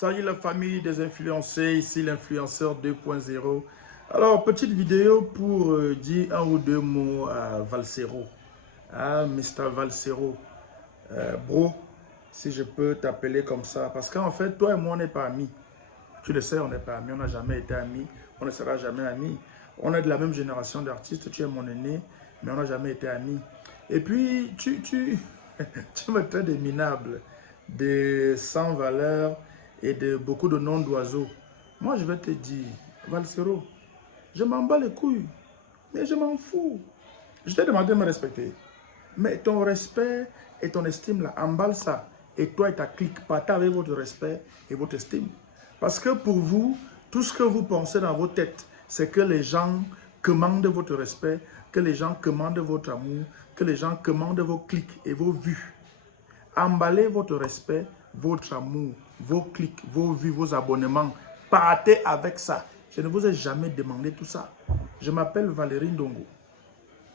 Salut la famille des influenceurs, ici l'influenceur 2.0. Alors, petite vidéo pour dire un ou deux mots à Valsero. Ah, Mr. Valsero. Bro, si je peux t'appeler comme ça. Parce qu'en fait, toi et moi, on n'est pas amis. Tu le sais, on n'est pas amis. On n'a jamais été amis. On ne sera jamais amis. On est de la même génération d'artistes. Tu es mon aîné, mais on n'a jamais été amis. Et puis, tu me traites de minable, de sans valeur et de beaucoup de noms d'oiseaux. Moi, je vais te dire, Valsero, je m'en bats les couilles, mais je m'en fous. Je t'ai demandé de me respecter. Mais ton respect et ton estime, là, emballe ça. Et toi et ta clique, partagez avec votre respect et votre estime. Parce que pour vous, tout ce que vous pensez dans vos têtes, c'est que les gens commandent votre respect, que les gens commandent votre amour, que les gens commandent vos clics et vos vues. Emballez votre respect, votre amour, vos clics, vos vues, vos abonnements. Partez avec ça. Je ne vous ai jamais demandé tout ça. Je m'appelle Valérie Ndongo.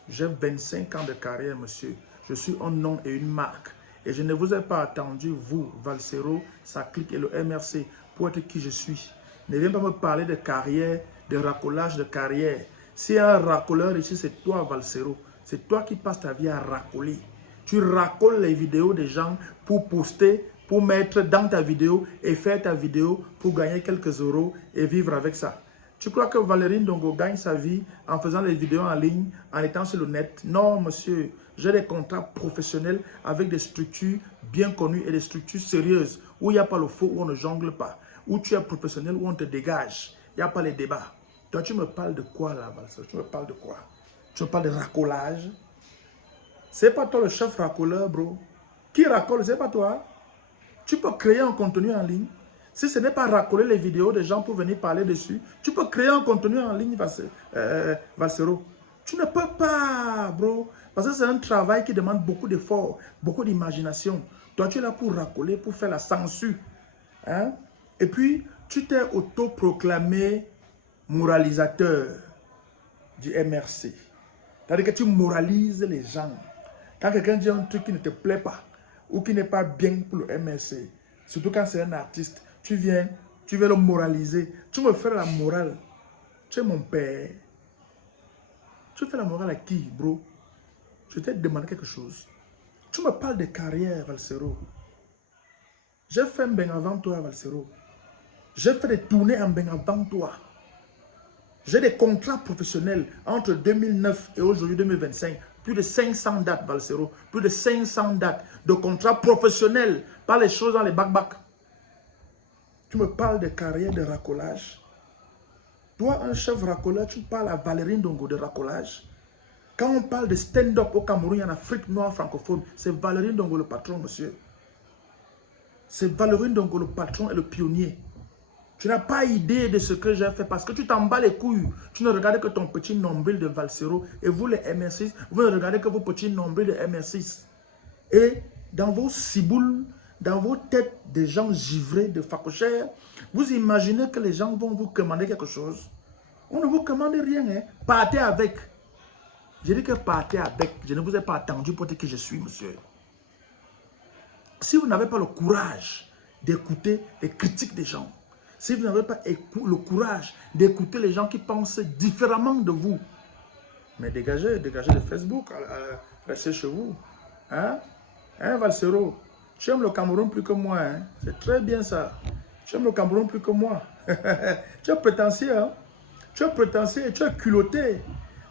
J'ai 25 ans de carrière, monsieur. Je suis un nom et une marque. Et je ne vous ai pas attendu, vous, Valsero, sa clique et le MRC, pour être qui je suis. Ne viens pas me parler de carrière, de racolage de carrière. Si un racoleur ici, c'est toi, Valsero. C'est toi qui passes ta vie à racoler. Tu racoles les vidéos des gens pour poster, pour mettre dans ta vidéo et faire ta vidéo pour gagner quelques euros et vivre avec ça. Tu crois que Valérie Ndongo gagne sa vie en faisant les vidéos en ligne, en étant sur le net? Non, monsieur. J'ai des contrats professionnels avec des structures bien connues et des structures sérieuses où il n'y a pas le faux, où on ne jongle pas. Où tu es professionnel, où on te dégage. Il n'y a pas les débats. Toi, tu me parles de quoi là, Valsero? Tu me parles de quoi? Tu me parles de racolage? C'est pas toi le chef racoleur, bro. Qui racole, c'est pas toi. Tu peux créer un contenu en ligne. Si ce n'est pas racoler les vidéos des gens pour venir parler dessus, tu peux créer un contenu en ligne, Valsero. Tu ne peux pas, bro. Parce que c'est un travail qui demande beaucoup d'efforts, beaucoup d'imagination. Toi, tu es là pour racoler, pour faire la censure. Hein? Et puis, tu t'es autoproclamé moralisateur du MRC. C'est-à-dire que tu moralises les gens. Quand quelqu'un dit un truc qui ne te plaît pas, ou qui n'est pas bien pour le MRC, surtout quand c'est un artiste, tu viens le moraliser. Tu me fais la morale. Tu es mon père. Tu fais la morale à qui, bro? Je t'ai demandé quelque chose. Tu me parles de carrière, Valsero. J'ai fait un bain avant toi, Valsero. J'ai fait des tournées en bain avant toi. J'ai des contrats professionnels entre 2009 et aujourd'hui 2025. Plus de 500 dates, Valsero. Plus de 500 dates de contrats professionnels. Pas les choses dans les back-back. Tu me parles de carrière de racolage. Toi, un chef racoleur, tu parles à Valérie Ndongo de racolage. Quand on parle de stand-up au Cameroun et en Afrique noire francophone, c'est Valérie Ndongo le patron, monsieur. C'est Valérie Ndongo le patron et le pionnier. Tu n'as pas idée de ce que j'ai fait parce que tu t'en bats les couilles. Tu ne regardes que ton petit nombril de Valsero et vous les MR6, vous ne regardez que vos petits nombrils de MR6. Et dans vos ciboules, dans vos têtes de gens givrés, de facochères, vous imaginez que les gens vont vous commander quelque chose. On ne vous commande rien, hein. Partez avec. Je dis que partez avec. Je ne vous ai pas attendu pour dire que je suis, monsieur. Si vous n'avez pas le courage d'écouter les critiques des gens, si vous n'avez pas le courage d'écouter les gens qui pensent différemment de vous, mais dégagez de Facebook, restez chez vous. Hein? Hein, Valsero? Tu aimes le Cameroun plus que moi, hein? C'est très bien ça. Tu aimes le Cameroun plus que moi. Tu es prétentieux, hein? Tu es prétentieux et tu es culotté.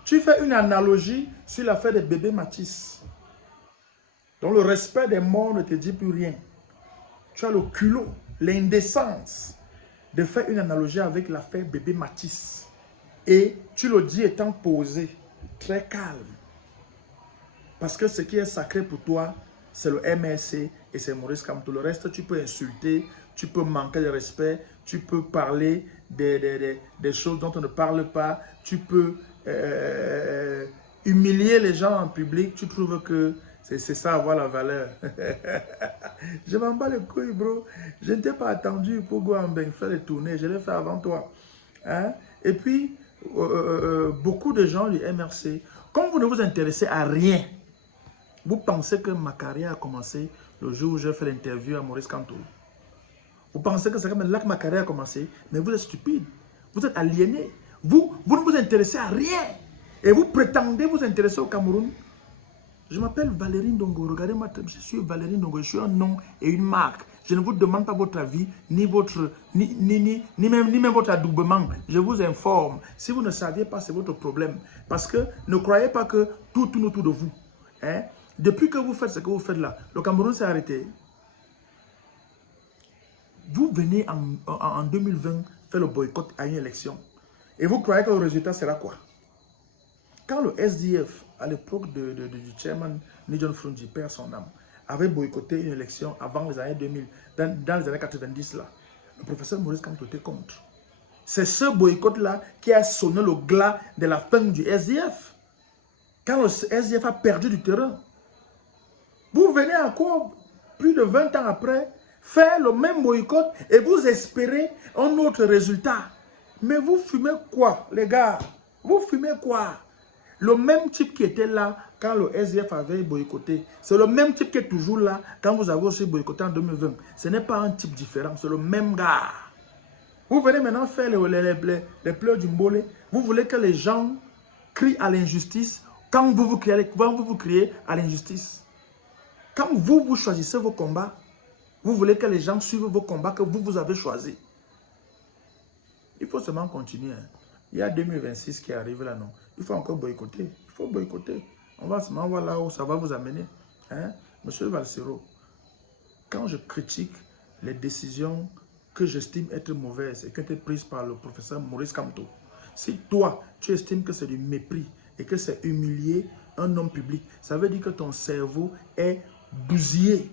Tu fais une analogie sur l'affaire des bébés Matisse. Donc le respect des morts ne te dit plus rien. Tu as le culot, l'indécence de faire une analogie avec l'affaire bébé Matisse. Et tu le dis étant posé, très calme. Parce que ce qui est sacré pour toi, c'est le MRC et c'est Maurice Kamto. Le reste, tu peux insulter, tu peux manquer de respect, tu peux parler des choses dont on ne parle pas, tu peux humilier les gens en public. Tu trouves que c'est ça avoir la valeur. Je m'en bats les couilles, bro. Je ne t'ai pas attendu pour go en bain faire les tournées. Je l'ai fait avant toi. Hein? Et puis, beaucoup de gens du MRC, comme vous ne vous intéressez à rien, vous pensez que ma carrière a commencé le jour où j'ai fait l'interview à Maurice Kamto. Vous pensez que c'est comme là que ma carrière a commencé, mais vous êtes stupide. Vous êtes aliéné. Vous ne vous intéressez à rien. Et vous prétendez vous intéresser au Cameroun. Je m'appelle Valérie Ndongo. Regardez-moi, je suis Valérie Ndongo. Je suis un nom et une marque. Je ne vous demande pas votre avis, ni même votre adoubement. Je vous informe. Si vous ne saviez pas, c'est votre problème. Parce que ne croyez pas que tout tourne autour de vous. Hein? Depuis que vous faites ce que vous faites là, le Cameroun s'est arrêté. Vous venez en 2020 faire le boycott à une élection. Et vous croyez que le résultat sera quoi? Quand le SDF, à l'époque du chairman Nidjon Frunji, perd son âme, avait boycotté une élection avant les années 2000, dans les années 90 là, le professeur Maurice Kamto était contre. C'est ce boycott-là qui a sonné le glas de la fin du SDF. Quand le SDF a perdu du terrain. Vous venez encore, plus de 20 ans après, faire le même boycott et vous espérez un autre résultat. Mais vous fumez quoi, les gars? Vous fumez quoi? Le même type qui était là quand le SDF avait boycotté, c'est le même type qui est toujours là quand vous avez aussi boycotté en 2020. Ce n'est pas un type différent, c'est le même gars. Vous venez maintenant faire les pleurs du Mbolé. Vous voulez que les gens crient à l'injustice quand vous criez à l'injustice. Quand vous choisissez vos combats, vous voulez que les gens suivent vos combats que vous avez choisis. Il faut seulement continuer. Hein. Il y a 2026 qui arrive là, non? Il faut encore boycotter. Il faut boycotter. On va seulement voir là où ça va vous amener. Hein? Monsieur Valsero, quand je critique les décisions que j'estime être mauvaises et qui ont été prises par le professeur Maurice Kamto, si toi, tu estimes que c'est du mépris et que c'est humilier un homme public, ça veut dire que ton cerveau est bousillé.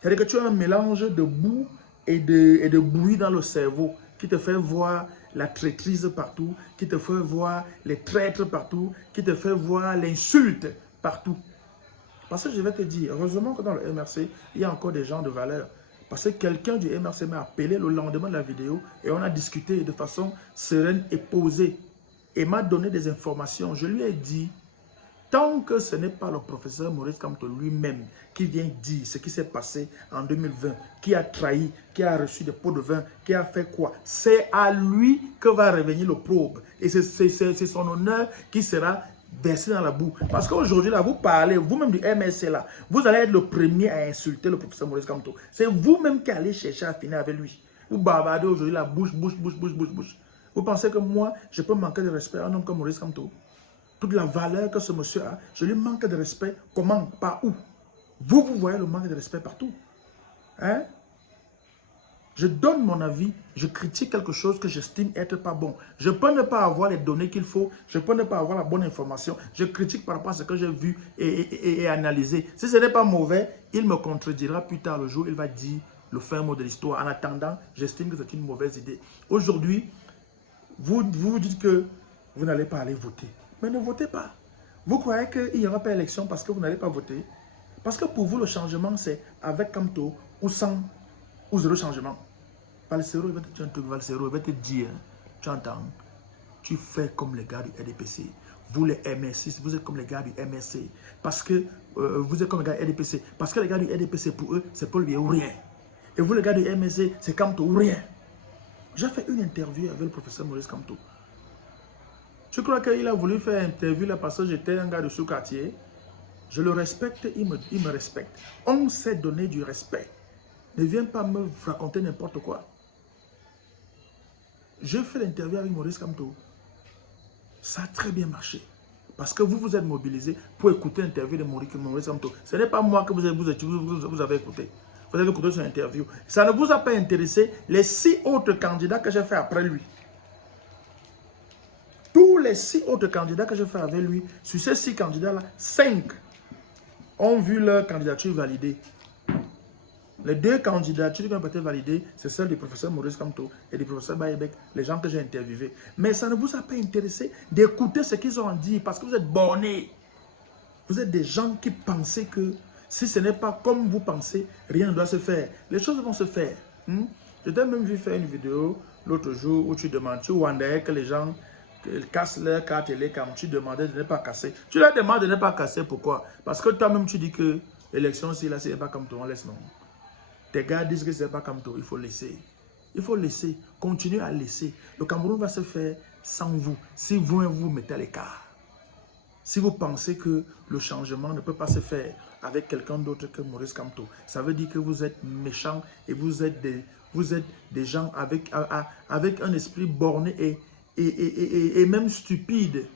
C'est-à-dire que tu as un mélange de boue et de bruit dans le cerveau qui te fait voir la traîtrise partout, qui te fait voir les traîtres partout, qui te fait voir l'insulte partout. Parce que je vais te dire, heureusement que dans le MRC, il y a encore des gens de valeur. Parce que quelqu'un du MRC m'a appelé le lendemain de la vidéo et on a discuté de façon sereine et posée. Et m'a donné des informations. Je lui ai dit, tant que ce n'est pas le professeur Maurice Kamto lui-même qui vient dire ce qui s'est passé en 2020, qui a trahi, qui a reçu des pots de vin, qui a fait quoi, c'est à lui que va revenir le probe. Et c'est son honneur qui sera versé dans la boue. Parce qu'aujourd'hui, là, vous parlez, vous-même du MSC, là, vous allez être le premier à insulter le professeur Maurice Kamto. C'est vous-même qui allez chercher à finir avec lui. Vous bavardez aujourd'hui la bouche. Vous pensez que moi, je peux manquer de respect à un homme comme Maurice Kamto? Toute la valeur que ce monsieur a, je lui manque de respect. Comment? Par où? Vous voyez le manque de respect partout. Hein? Je donne mon avis, je critique quelque chose que j'estime être pas bon. Je peux ne pas avoir les données qu'il faut, je peux ne pas avoir la bonne information. Je critique par rapport à ce que j'ai vu et analysé. Si ce n'est pas mauvais, il me contredira plus tard le jour, il va dire le fin mot de l'histoire. En attendant, j'estime que c'est une mauvaise idée. Aujourd'hui, vous dites que vous n'allez pas aller voter. Mais ne votez pas. Vous croyez qu'il n'y aura pas élection parce que vous n'allez pas voter? Parce que pour vous, le changement, c'est avec Kamto ou sans ou zéro changement. Valsero, il va te dire un truc, Valsero, il va te dire, tu entends, tu fais comme les gars du RDPC. Vous les MSC, vous êtes comme les gars du MSC. Parce que vous êtes comme les gars du RDPC. Parce que les gars du RDPC, pour eux, c'est Paul Biya ou rien. Et vous, les gars du MSC, c'est Kamto ou rien. J'ai fait une interview avec le professeur Maurice Kamto. Je crois qu'il a voulu faire une interview là parce que j'étais un gars de sous-quartier. Je le respecte, il me respecte. On s'est donné du respect. Ne viens pas me raconter n'importe quoi. J'ai fait l'interview avec Maurice Kamto. Ça a très bien marché. Parce que vous vous êtes mobilisés pour écouter l'interview de Maurice Kamto. Ce n'est pas moi que vous avez écouté. Vous avez écouté son interview. Ça ne vous a pas intéressé les 6 autres candidats que j'ai fait après lui. Tous les 6 autres candidats que j'ai fait avec lui, sur ces 6 candidats-là, 5 ont vu leur candidature validée. Les 2 candidatures qui ont été validées, c'est celle du professeur Maurice Kamto et du professeur Bayebek, les gens que j'ai interviewés. Mais ça ne vous a pas intéressé d'écouter ce qu'ils ont à dire parce que vous êtes bornés. Vous êtes des gens qui pensez que si ce n'est pas comme vous pensez, rien ne doit se faire. Les choses vont se faire. Je t'ai même vu faire une vidéo l'autre jour où tu demandes, tu wondais que les gens cassent leur carte et les cam, tu demandais de ne pas casser. Tu leur demandes de ne pas casser, pourquoi? Parce que toi-même tu dis que l'élection, si là, c'est pas comme toi, on laisse non. Tes gars disent que c'est pas comme toi, il faut laisser. Il faut laisser, continuer à laisser. Le Cameroun va se faire sans vous, si vous mettez à l'écart. Si vous pensez que le changement ne peut pas se faire avec quelqu'un d'autre que Maurice Kamto, ça veut dire que vous êtes méchants et vous êtes des gens avec un esprit borné et même stupide.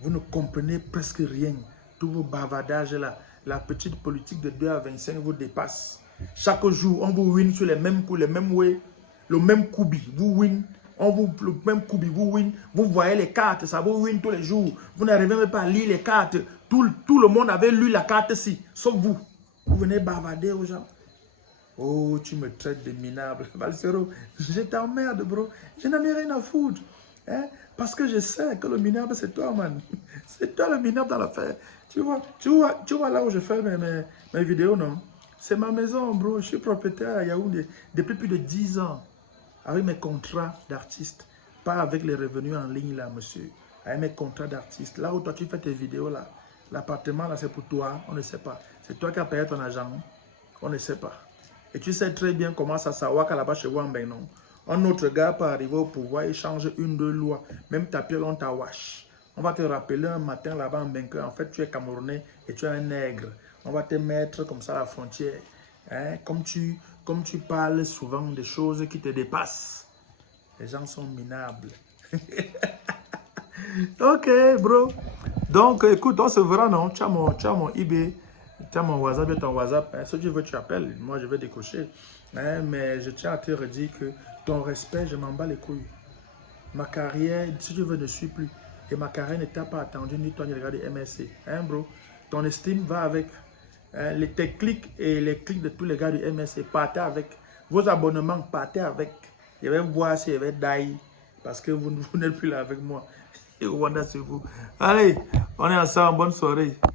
Vous ne comprenez presque rien. Tous vos bavardages là, la petite politique de 2 à 25 vous dépasse. Chaque jour, on vous win sur les mêmes coups, les mêmes way, le même koubi. Vous win, le même koubi, vous win. Vous voyez les cartes, ça vous win tous les jours. Vous n'arrivez même pas à lire les cartes. Tout le monde avait lu la carte-ci, sauf vous. Vous venez bavarder aux gens. Oh, tu me traites de minable. Valsero, je t'emmerde, bro. Je n'en ai rien à foutre. Hein? Parce que je sais que le minable, c'est toi, man. C'est toi le minable dans l'affaire. Tu vois là où je fais mes vidéos, non? C'est ma maison, bro. Je suis propriétaire à Yaoundé depuis plus de 10 ans. Avec mes contrats d'artiste. Pas avec les revenus en ligne, là, monsieur. Avec mes contrats d'artiste. Là où toi, tu fais tes vidéos, là. L'appartement, là, c'est pour toi. On ne sait pas. C'est toi qui as payé ton argent. On ne sait pas. Et tu sais très bien comment ça s'awaka là-bas chez vous en Bénin. Un autre gars peut arriver au pouvoir et changer une, deux lois. Même ta piole, on t'a wash. On va te rappeler un matin là-bas en Bénin. En fait, tu es Camerounais et tu es un nègre. On va te mettre comme ça à la frontière. Hein? Comme tu parles souvent des choses qui te dépassent. Les gens sont minables. Ok, bro. Donc, écoute, on se verra, non? Tu as mon eBay. Tu as mon WhatsApp, ton WhatsApp. Hein? Si tu veux, tu appelles. Moi, je vais décocher. Hein? Mais je tiens à te redire que ton respect, je m'en bats les couilles. Ma carrière, si tu veux, ne suit plus. Et ma carrière ne t'a pas attendu, ni toi, ni regarder MSC. Hein, bro? Ton estime va avec. Hein? Tes clics et les clics de tous les gars du MSC, partez avec. Vos abonnements, partez avec. Je vais voir si je vais die. Parce que vous n'êtes plus là avec moi. Et Rwanda, c'est vous. Allez, on est ensemble. Bonne soirée.